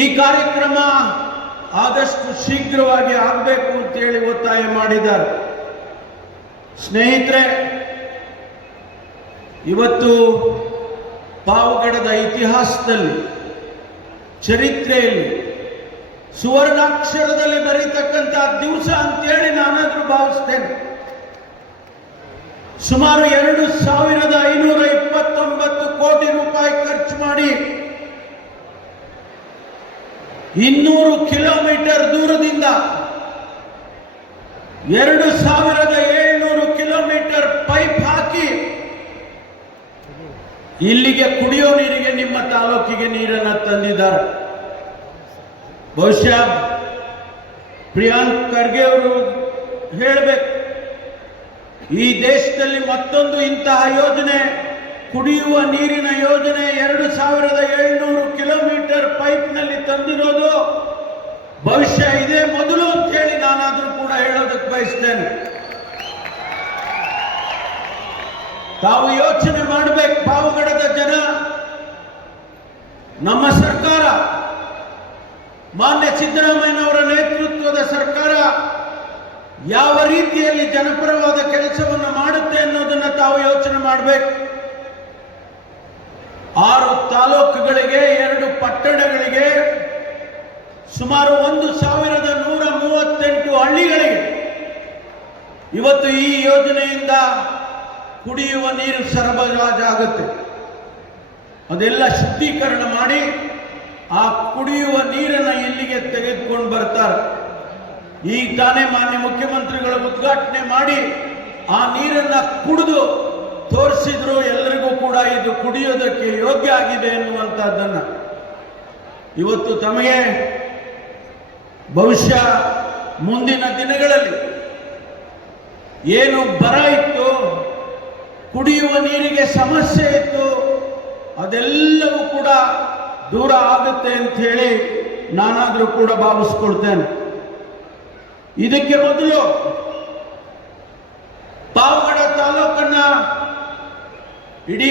ಈ ಕಾರ್ಯಕ್ರಮ ಆದಷ್ಟು ಶೀಘ್ರವಾಗಿ ಆಗಬೇಕು ಅಂತೇಳಿ ಒತ್ತಾಯ ಮಾಡಿದ್ದಾರೆ. ಸ್ನೇಹಿತರೆ, ಇವತ್ತು ಪಾವಗಡದ ಇತಿಹಾಸದಲ್ಲಿ, ಚರಿತ್ರೆಯಲ್ಲಿ ಸುವರ್ಣಾಕ್ಷರದಲ್ಲಿ ಬರೀತಕ್ಕಂಥ ದಿವಸ ಅಂತೇಳಿ ನಾನಾದ್ರೂ ಭಾವಿಸ್ತೇನೆ. ಸುಮಾರು 2,529 ಕೋಟಿ ರೂಪಾಯಿ ಖರ್ಚು ಮಾಡಿ 200 ಕಿಲೋಮೀಟರ್ ದೂರದಿಂದ 2,700 ಕಿಲೋಮೀಟರ್ ಪೈಪ್ ಹಾಕಿ ಇಲ್ಲಿಗೆ ಕುಡಿಯೋ ನೀರಿಗೆ ನಿಮ್ಮ ತಾಲೂಕಿಗೆ ನೀರನ್ನು ತಂದಿದ್ದಾರೆ. ಬಹುಶಃ ಪ್ರಿಯಾಂಕ್ ಖರ್ಗೆ ಅವರು ಹೇಳಬೇಕು, ಈ ದೇಶದಲ್ಲಿ ಮತ್ತೊಂದು ಇಂತಹ ಯೋಜನೆ, ಕುಡಿಯುವ ನೀರಿನ ಯೋಜನೆ 2,700 ಕಿಲೋಮೀಟರ್ ಪೈಪ್ನಲ್ಲಿ ತಂದಿರೋದು ಬಹುಶಃ ಇದೇ ಮೊದಲು ಅಂತ ಹೇಳಿ ನಾನಾದರೂ ಕೂಡ ಹೇಳೋದಕ್ಕೆ ಬಯಸ್ತೇನೆ. ತಾವು ಯೋಚನೆ ಮಾಡಬೇಕು, ಪಾವಗಡದ ಜನ, ನಮ್ಮ ಸರ್ಕಾರ, ಮಾನ್ಯ ಸಿದ್ದರಾಮಯ್ಯನವರ ನೇತೃತ್ವದ ಸರ್ಕಾರ ಯಾವ ರೀತಿಯಲ್ಲಿ ಜನಪರವಾದ ಕೆಲಸವನ್ನು ಮಾಡುತ್ತೆ ಅನ್ನೋದನ್ನು ತಾವು ಯೋಚನೆ ಮಾಡಬೇಕು. 6 ತಾಲೂಕುಗಳಿಗೆ, 2 ಪಟ್ಟಣಗಳಿಗೆ, ಸುಮಾರು 1,138 ಹಳ್ಳಿಗಳಿಗೆ ಇವತ್ತು ಈ ಯೋಜನೆಯಿಂದ ಕುಡಿಯುವ ನೀರು ಸರಬರಾಜಾಗುತ್ತೆ. ಅದೆಲ್ಲ ಶುದ್ಧೀಕರಣ ಮಾಡಿ ಆ ಕುಡಿಯುವ ನೀರನ್ನು ಇಲ್ಲಿಗೆ ತೆಗೆದುಕೊಂಡು ಬರ್ತಾರೆ. ಈಗ ತಾನೇ ಮಾನ್ಯ ಮುಖ್ಯಮಂತ್ರಿಗಳು ಉದ್ಘಾಟನೆ ಮಾಡಿ ಆ ನೀರನ್ನು ಕುಡಿದು ತೋರಿಸಿದ್ರು ಎಲ್ಲರಿಗೂ ಕೂಡ ಇದು ಕುಡಿಯೋದಕ್ಕೆ ಯೋಗ್ಯ ಆಗಿದೆ ಎನ್ನುವಂತಹದ್ದನ್ನ. ಇವತ್ತು ತಮಗೆ ಬಹುಶಃ ಮುಂದಿನ ದಿನಗಳಲ್ಲಿ ಏನು ಬರ ಇತ್ತು, ಕುಡಿಯುವ ನೀರಿಗೆ ಸಮಸ್ಯೆ ಇತ್ತು, ಅದೆಲ್ಲವೂ ಕೂಡ ದೂರ ಆಗುತ್ತೆ ಅಂತ ಹೇಳಿ ನಾನಾದರೂ ಕೂಡ ಭಾವಿಸ್ಕೊಳ್ತೇನೆ. ಇದಕ್ಕೆ ಮೊದಲು ಪಾವಗಡ ತಾಲೂಕನ್ನ ಇಡೀ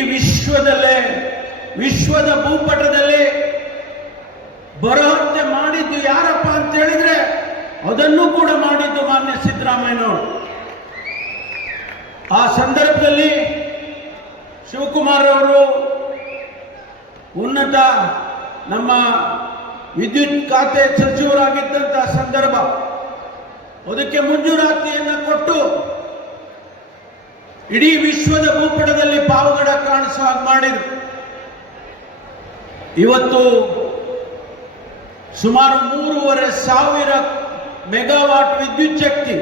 ವಿಶ್ವದ ಭೂಪಟದಲ್ಲಿ ಬರುವಂತೆ ಮಾಡಿದ್ದು ಯಾರಪ್ಪ ಅಂತ ಹೇಳಿದ್ರೆ ಅದನ್ನು ಕೂಡ ಮಾಡಿದ್ದು ಮಾನ್ಯ ಸಿದ್ದರಾಮಯ್ಯನವರು. ಆ ಸಂದರ್ಭದಲ್ಲಿ ಶಿವಕುಮಾರ್ ಅವರು ಉನ್ನತ ನಮ್ಮ ವಿದ್ಯುತ್ ಖಾತೆ ಸಚಿವರಾಗಿದ್ದಂತಹ ಸಂದರ್ಭ, ಅದಕ್ಕೆ ಮಂಜೂರಾತಿಯನ್ನು ಕೊಟ್ಟು ಇಡೀ ವಿಶ್ವದ ಭೂಪಟದಲ್ಲಿ ಪಾವಗಡ ಕಾಣಿಸುವ ಹಾಗೆ ಮಾಡಿದ್ರು. ಇವತ್ತು ಸುಮಾರು 3,500 ಮೆಗಾವಾಟ್ ವಿದ್ಯುತ್ ಶಕ್ತಿ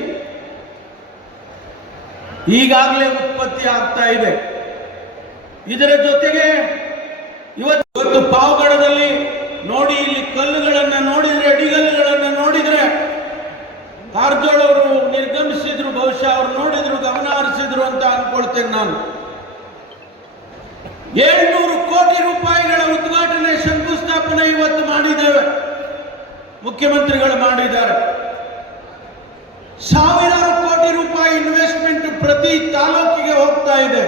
ಈಗಾಗಲೇ ಉತ್ಪತ್ತಿ ಆಗ್ತಾ ಇದೆ. ಇದರ ಜೊತೆಗೆ ಇವತ್ತು ಪಾವಗಡದಲ್ಲಿ ನೋಡಿ, ಇಲ್ಲಿ ಕಲ್ಲುಗಳನ್ನು ನೋಡಿದ್ರೆ, ಅಡಿಗಲ್ಲುಗಳನ್ನು ನೋಡಿದ್ರೆ ಕಾರಜೋಳ ಅವರು ಮಾಡ್ತೇನೆ ನಾನು. 700 ಕೋಟಿ ರೂಪಾಯಿಗಳ ಉದ್ಘಾಟನೆ ಶಂಕುಸ್ಥಾಪನೆ ಇವತ್ತು ಮಾಡಿದ್ದೇವೆ, ಮುಖ್ಯಮಂತ್ರಿಗಳು ಮಾಡಿದ್ದಾರೆ. ಸಾವಿರಾರು ಕೋಟಿ ರೂಪಾಯಿ ಇನ್ವೆಸ್ಟ್ಮೆಂಟ್ ಪ್ರತಿ ತಾಲೂಕಿಗೆ ಹೋಗ್ತಾ ಇದೆ.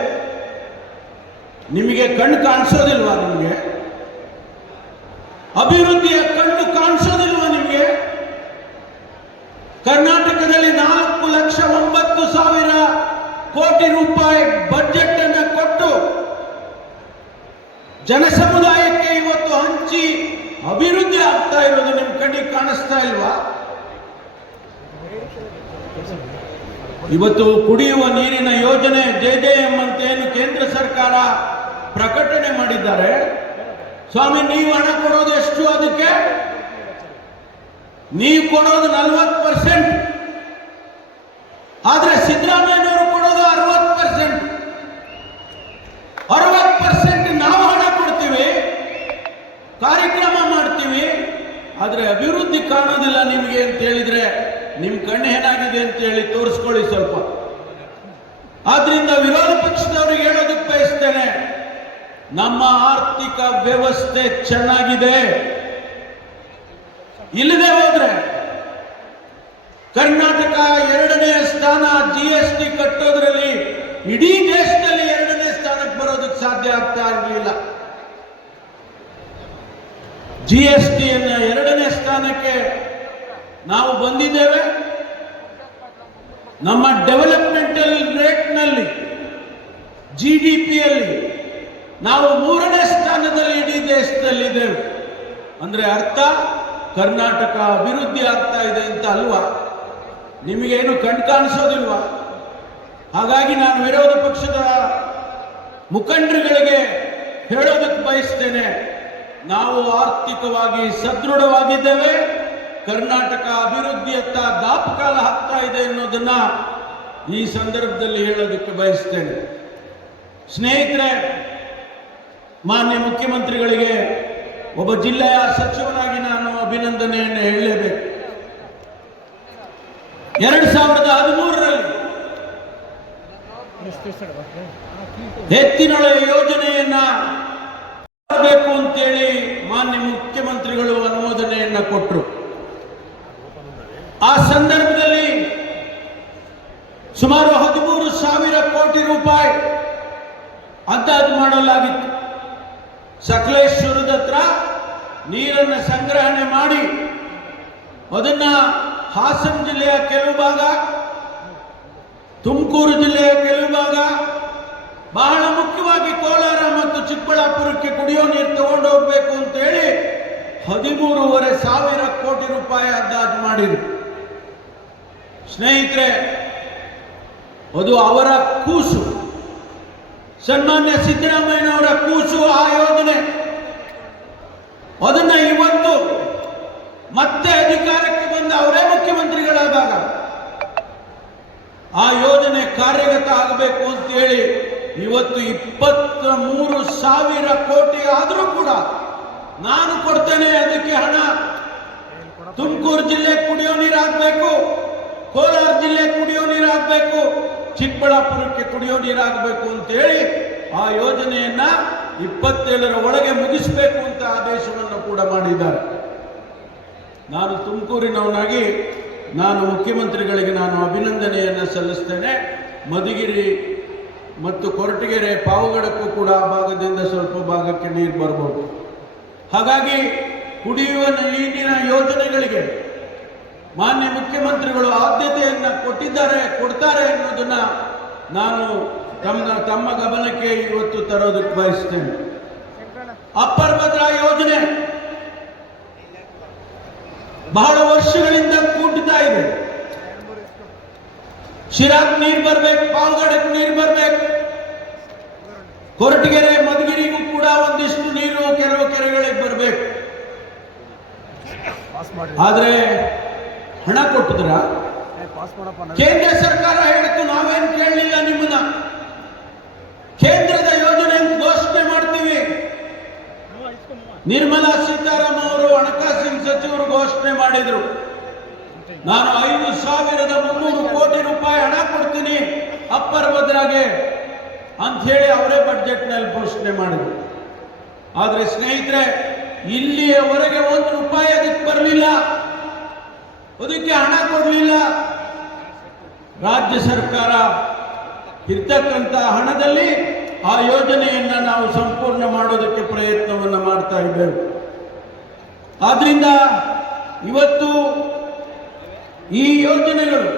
ನಿಮಗೆ ಕಣ್ಣು ಕಾಣಿಸೋದಿಲ್ವಾ? ನಿಮಗೆ ಅಭಿವೃದ್ಧಿಯ ಕಣ್ಣು ಕಾಣಿಸೋದಿಲ್ವಾ? ನಿಮಗೆ ಕರ್ನಾಟಕದಲ್ಲಿ 4,09,000 ಕೋಟಿ ರೂಪಾಯಿ ಬಜೆಟ್ ಅನ್ನು ಕೊಟ್ಟು ಜನಸಮುದಾಯಕ್ಕೆ ಇವತ್ತು ಹಂಚಿ ಅಭಿವೃದ್ಧಿ ಆಗ್ತಾ ಇರೋದು ನಿಮ್ಮ ಕಣ್ಣಿಗೆ ಕಾಣಿಸ್ತಾ ಇಲ್ವಾ? ಇವತ್ತು ಕುಡಿಯುವ ನೀರಿನ ಯೋಜನೆ JJM ಅಂತ ಏನು ಕೇಂದ್ರ ಸರ್ಕಾರ ಪ್ರಕಟಣೆ ಮಾಡಿದ್ದಾರೆ. ಸ್ವಾಮಿ, ನೀವು ಹಣ ಕೊಡೋದು ಎಷ್ಟು? ಅದಕ್ಕೆ ನೀವು ಕೊಡೋದು 40%, ಆದ್ರೆ ಸಿದ್ದರಾಮಯ್ಯನವರು ಕೊಡೋದು 60%. 60% ನಾವು ಹಣ ಕೊಡ್ತೀವಿ, ಕಾರ್ಯಕ್ರಮ ಮಾಡ್ತೀವಿ, ಆದ್ರೆ ಅಭಿವೃದ್ಧಿ ಕಾಣೋದಿಲ್ಲ ನಿಮಗೆ ಅಂತ ಹೇಳಿದ್ರೆ ನಿಮ್ ಕಣ್ಣು ಏನಾಗಿದೆ ಅಂತ ಹೇಳಿ ತೋರಿಸ್ಕೊಳ್ಳಿ ಸ್ವಲ್ಪ. ಆದ್ರಿಂದ ವಿರೋಧ ಪಕ್ಷದವರಿಗೆ ಹೇಳೋದಕ್ಕೆ ಬಯಸ್ತೇನೆ, ನಮ್ಮ ಆರ್ಥಿಕ ವ್ಯವಸ್ಥೆ ಚೆನ್ನಾಗಿದೆ. ಇಲ್ಲದೆ ಹೋದ್ರೆ ಕರ್ನಾಟಕ 2ನೇ ಸ್ಥಾನ GST ಕಟ್ಟೋದ್ರಲ್ಲಿ ಇಡೀ ದೇಶದಲ್ಲಿ 2ನೇ ಸ್ಥಾನಕ್ಕೆ ಬರೋದಕ್ಕೆ ಸಾಧ್ಯ ಆಗ್ತಾ ಇರಲಿಲ್ಲ. GST 2ನೇ ಸ್ಥಾನಕ್ಕೆ ನಾವು ಬಂದಿದ್ದೇವೆ. ನಮ್ಮ ಡೆವಲಪ್ಮೆಂಟಲ್ ರೇಟ್ನಲ್ಲಿ GDPಯಲ್ಲಿ ನಾವು 3ನೇ ಸ್ಥಾನದಲ್ಲಿ ಇಡೀ ದೇಶದಲ್ಲಿದ್ದೇವೆ. ಅಂದ್ರೆ ಅರ್ಥ ಕರ್ನಾಟಕ ಅಭಿವೃದ್ಧಿ ಆಗ್ತಾ ಇದೆ ಅಂತ ಅಲ್ವಾ? ನಿಮಗೇನು ಕಣ್ ಕಾಣಿಸೋದಿಲ್ವಾ? ಹಾಗಾಗಿ ನಾನು ವಿರೋಧ ಪಕ್ಷದ ಮುಖಂಡರುಗಳಿಗೆ ಹೇಳೋದಕ್ಕೆ ಬಯಸ್ತೇನೆ, ನಾವು ಆರ್ಥಿಕವಾಗಿ ಸದೃಢವಾಗಿದ್ದೇವೆ. ಕರ್ನಾಟಕ ಅಭಿವೃದ್ಧಿಯತ್ತ ದಾಪುಕಾಲ ಹಾಕ್ತಾ ಇದೆ ಅನ್ನೋದನ್ನ ಈ ಸಂದರ್ಭದಲ್ಲಿ ಹೇಳೋದಕ್ಕೆ ಬಯಸ್ತೇನೆ. ಸ್ನೇಹಿತರೆ, ಮಾನ್ಯ ಮುಖ್ಯಮಂತ್ರಿಗಳಿಗೆ ಒಬ್ಬ ಜಿಲ್ಲೆಯ ಸಚಿವನಾಗಿ ನಾನು ಅಭಿನಂದನೆಯನ್ನು ಹೇಳಲೇಬೇಕು. 2013ರಲ್ಲಿ ಎತ್ತಿನೊಳೆ ಯೋಜನೆಯನ್ನ ಮಾಡಬೇಕು ಅಂತೇಳಿ ಮಾನ್ಯ ಮುಖ್ಯಮಂತ್ರಿಗಳು ಅನುಮೋದನೆಯನ್ನ ಕೊಟ್ಟರು. ಆ ಸಂದರ್ಭದಲ್ಲಿ ಸುಮಾರು 13,000 ಕೋಟಿ ರೂಪಾಯಿ ಅಂದಾಜು ಮಾಡಲಾಗಿತ್ತು. ಸಕಲೇಶ್ವರದ ಹತ್ರ ನೀರನ್ನು ಸಂಗ್ರಹಣೆ ಮಾಡಿ ಅದನ್ನ ಹಾಸನ ಜಿಲ್ಲೆಯ ಕೆಲವು ಭಾಗ, ತುಮಕೂರು ಜಿಲ್ಲೆಯ ಕೆಲವು ಭಾಗ, ಬಹಳ ಮುಖ್ಯವಾಗಿ ಕೋಲಾರ ಮತ್ತು ಚಿಕ್ಕಬಳ್ಳಾಪುರಕ್ಕೆ ಕುಡಿಯೋ ನೀರು ತಗೊಂಡು ಹೋಗ್ಬೇಕು ಅಂತ ಹೇಳಿ 13,500 ಕೋಟಿ ರೂಪಾಯಿ ಅಂದಾಜು ಮಾಡಿದ್ರು. ಸ್ನೇಹಿತರೆ, ಅದು ಅವರ ಕೂಸು, ಸನ್ಮಾನ್ಯ ಸಿದ್ದರಾಮಯ್ಯನವರ ಕೂಸು ಆ ಯೋಜನೆ. ಅದನ್ನ ಇವತ್ತು ಮತ್ತೆ ಅಧಿಕಾರಕ್ಕೆ ಬಂದ ಅವರೇ ಮುಖ್ಯಮಂತ್ರಿಗಳಾದಾಗ ಆ ಯೋಜನೆ ಕಾರ್ಯಗತ ಆಗಬೇಕು ಅಂತ ಹೇಳಿ ಇವತ್ತು 23,000 ಕೋಟಿ ಆದರೂ ಕೂಡ ನಾನು ಕೊಡ್ತೇನೆ ಅದಕ್ಕೆ ಹಣ. ತುಮಕೂರು ಜಿಲ್ಲೆ ಕುಡಿಯೋ ನೀರು ಆಗಬೇಕು, ಕೋಲಾರ ಜಿಲ್ಲೆ ಕುಡಿಯೋ ನೀರು ಆಗಬೇಕು, ಚಿಕ್ಕಬಳ್ಳಾಪುರಕ್ಕೆ ಕುಡಿಯೋ ನೀರು ಆಗಬೇಕು ಅಂತ ಹೇಳಿ ಆ ಯೋಜನೆಯನ್ನ 27ರ ಒಳಗೆ ಮುಗಿಸಬೇಕು ಅಂತ ಆದೇಶವನ್ನು ಕೂಡ ಮಾಡಿದ್ದಾರೆ. ನಾನು ತುಮಕೂರಿನವನಾಗಿ ನಾನು ಮುಖ್ಯಮಂತ್ರಿಗಳಿಗೆ ನಾನು ಅಭಿನಂದನೆಯನ್ನು ಸಲ್ಲಿಸ್ತೇನೆ. ಮಧುಗಿರಿ ಮತ್ತು ಕೊರಟಗೆರೆ, ಪಾವಗಡಕ್ಕೂ ಕೂಡ ಆ ಭಾಗದಿಂದ ಸ್ವಲ್ಪ ಭಾಗಕ್ಕೆ ನೀರು ಬರಬಹುದು. ಹಾಗಾಗಿ ಕುಡಿಯುವ ನೀರಿನ ಯೋಜನೆಗಳಿಗೆ ಮಾನ್ಯ ಮುಖ್ಯಮಂತ್ರಿಗಳು ಆದ್ಯತೆಯನ್ನು ಕೊಡ್ತಾರೆ ಅನ್ನೋದನ್ನ ನಾನು ತಮ್ಮ ಗಮನಕ್ಕೆ ಇವತ್ತು ತರೋದಕ್ಕೆ ಬಯಸ್ತೇನೆ. ಅಪ್ಪರ್ ಭದ್ರಾ ಯೋಜನೆ ಬಹಳ ವರ್ಷಗಳಿಂದ ಕೂಡ್ತಾ ಇದೆ. ಶಿರಾಕ್ ನೀರು ಬರ್ಬೇಕು, ಪಾವಗಡಕ್ಕೆ ನೀರು ಬರ್ಬೇಕು, ಕೊರಟಗೆರೆ ಮಧುಗಿರಿಗೂ ಕೂಡ ಒಂದಿಷ್ಟು ನೀರು ಕೆಲವು ಕೆರೆಗಳಿಗೆ ಬರಬೇಕು. ಆದ್ರೆ ಹಣ ಕೊಟ್ಟಿದ್ರ? ಕೇಂದ್ರ ಸರ್ಕಾರ ಹೇಳಿತು, ನಾವೇನು ಕೇಳಲಿಲ್ಲ ನಿಮ್ಮನ್ನ. ಕೇಂದ್ರದ ಯೋಜನೆ ಘೋಷಣೆ ಮಾಡ್ತೀವಿ. ನಿರ್ಮಲಾ ಸೀತಾರಾಮನ್ ಅವರು ಹಣಕಾಸಿನ ಸಚಿವರು ಘೋಷಣೆ ಮಾಡಿದ್ರು, ನಾನು 5,300 ಕೋಟಿ ರೂಪಾಯಿ ಹಣ ಕೊಡ್ತೀನಿ ಅಪ್ಪರ್ ಭದ್ರಾಗೆ. ಅಂಥೇಳಿ ಅವರೇ ಬಡ್ಜೆಟ್ನಲ್ಲಿ ಘೋಷಣೆ ಮಾಡಿದರು. ಆದರೆ ಸ್ನೇಹಿತರೆ, ಇಲ್ಲಿಯವರೆಗೆ ₹1 ಅದಕ್ಕೆ ಬರಲಿಲ್ಲ, ಅದಕ್ಕೆ ಹಣ ಕೊಡಲಿಲ್ಲ. ರಾಜ್ಯ ಸರ್ಕಾರ ಇರ್ತಕ್ಕಂಥ ಹಣದಲ್ಲಿ ಆ ಯೋಜನೆಯನ್ನು ನಾವು ಸಂಪೂರ್ಣ ಮಾಡೋದಕ್ಕೆ ಪ್ರಯತ್ನವನ್ನು ಮಾಡ್ತಾ ಇದ್ದೇವೆ. ಆದ್ರಿಂದ ಇವತ್ತು ಈ ಯೋಜನೆಗಳು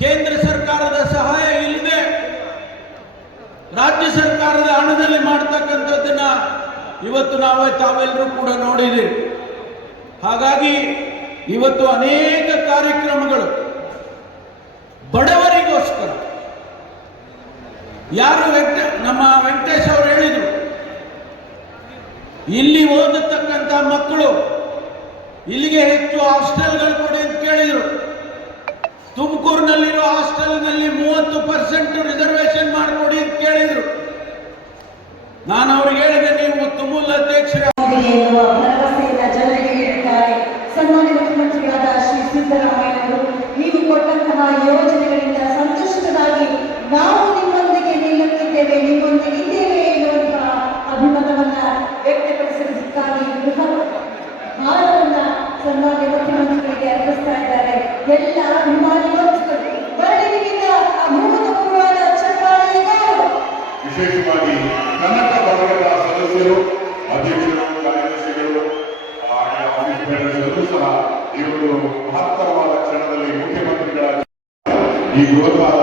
ಕೇಂದ್ರ ಸರ್ಕಾರದ ಸಹಾಯ ಇಲ್ಲದೆ ರಾಜ್ಯ ಸರ್ಕಾರದ ಹಣದಲ್ಲಿ ಮಾಡ್ತಕ್ಕಂಥದ್ದನ್ನ ಇವತ್ತು ತಾವೆಲ್ಲರೂ ಕೂಡ ನೋಡಿದ್ದೀರಿ. ಹಾಗಾಗಿ ಇವತ್ತು ಅನೇಕ ಕಾರ್ಯಕ್ರಮಗಳು ಬಡವರಿಗೋಸ್ಕರ, ಯಾರು ನಮ್ಮ ವೆಂಕಟೇಶ್ ಅವರು ಹೇಳಿದರು, ಇಲ್ಲಿ ಓದತಕ್ಕಂಥ ಮಕ್ಕಳು ಇಲ್ಲಿಗೆ ಹೆಚ್ಚು ಹಾಸ್ಟೆಲ್ಗಳು ಕೊಡಿ ಅಂತ ಕೇಳಿದರು. ತುಮಕೂರಿನಲ್ಲಿರೋ ಹಾಸ್ಟೆಲ್ನಲ್ಲಿ 30% ರಿಸರ್ವೇಶನ್ ಮಾಡಿಕೊಡಿ ಅಂತ ಕೇಳಿದರು. ನಾನು ಅವ್ರಿಗೆ ಹೇಳಿದೆ, ನೀವು ತುಮೂಲ್ ಅಧ್ಯಕ್ಷರ ಎನ್ನುವ ಭರವಸೆಯನ್ನು ಜನರಿಗೆ ನೀಡಿದ್ದಾರೆ. ಸನ್ಮಾನ್ಯ ಮುಖ್ಯಮಂತ್ರಿಗಳಾದ ಶ್ರೀ ಸಿದ್ದರಾಮಯ್ಯನವರು ನೀವು ಕೊಟ್ಟಂತಹ ಯೋಜನೆಗಳಿಂದ ಸಂತುಷ್ಟರಾಗಿ ನಾವು ನಿಮ್ಮೊಂದಿಗೆ ನಿಲ್ಲುತ್ತಿದ್ದೇವೆ, ನಿಮ್ಮೊಂದಿಗೆ ಇದ್ದೇವೆ ಎನ್ನುವಂತಹ ಅಭಿಮತವನ್ನ ವ್ಯಕ್ತಪಡಿಸುವುದಕ್ಕಾಗಿ ಬೃಹತ್ ಹಾರವನ್ನ ಸನ್ಮಾನ್ಯ ಮುಖ್ಯಮಂತ್ರಿಗಳಿಗೆ ಅರ್ಪಿಸ್ತಾ ಇದ್ದಾರೆ. ಎಲ್ಲ ಅಭಿಮಾನಿಗಳು ಬರಲಿನಿಂದ ಅಭೂತಪೂರ್ವವಾದ ಚಪ್ಪಾಳೆಗಳು. ವಿಶೇಷವಾಗಿ ಕನ್ನಡ ವರ್ಗದ ಸದಸ್ಯರು, ಅಧ್ಯಕ್ಷರು, ಕಾರ್ಯದರ್ಶಿಗಳು, ಆಫೀಸ್ ಸಹ ಈ ಒಂದು ಮಹತ್ತರವಾದ ಕ್ಷಣದಲ್ಲಿ ಮುಖ್ಯಮಂತ್ರಿಗಳ ಈ ಬೃಹತ್ತಾದ